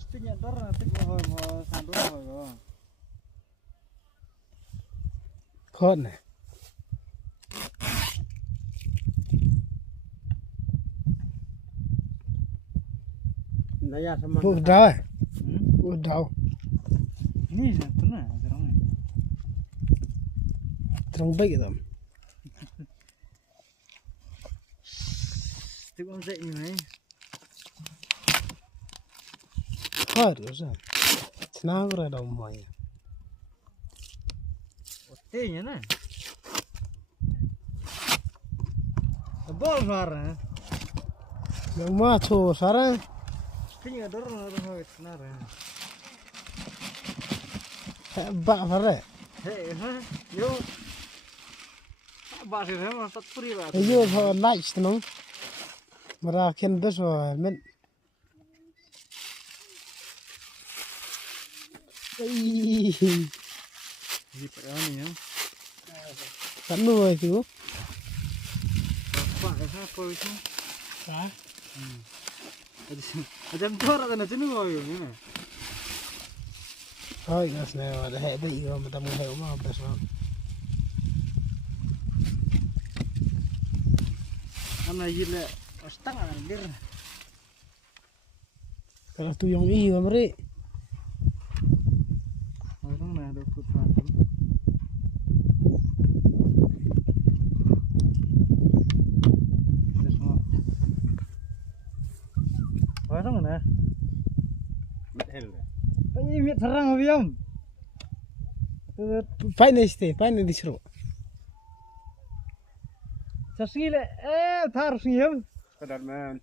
Pasti nyadar nanti mau sandu mau. Khôn này. Naya sama. Bút đau à? Bút đau. Ini satu na, terang. Terang baik itu. Tengok saya ini. Khôn rồi sao? Senang rồi đâu mà. Oke na. Bol suara. Yang mah tu sarang. Kayaknya dorong orang senar. Bak fare. Hei, yo. Bahasa saya masih puri lah. Yo ho nice tu nong. Mara ken bes ho men. Di perani ya. Kan nuôi tu. Pak, saya polisi. Hả? Macam tu orang nak jenuh ayo ni. Thôi nas này mà hệ bị rồi mà tao muốn hiểu mà bes mà. Ana yile setengah dir. Kalau tu yang i mà mari. Orang nak ada putra. Orang mana? Betul. Tanya miat serang aviam. Phải này đi sửa. Sasile, thar siam. Kadar man.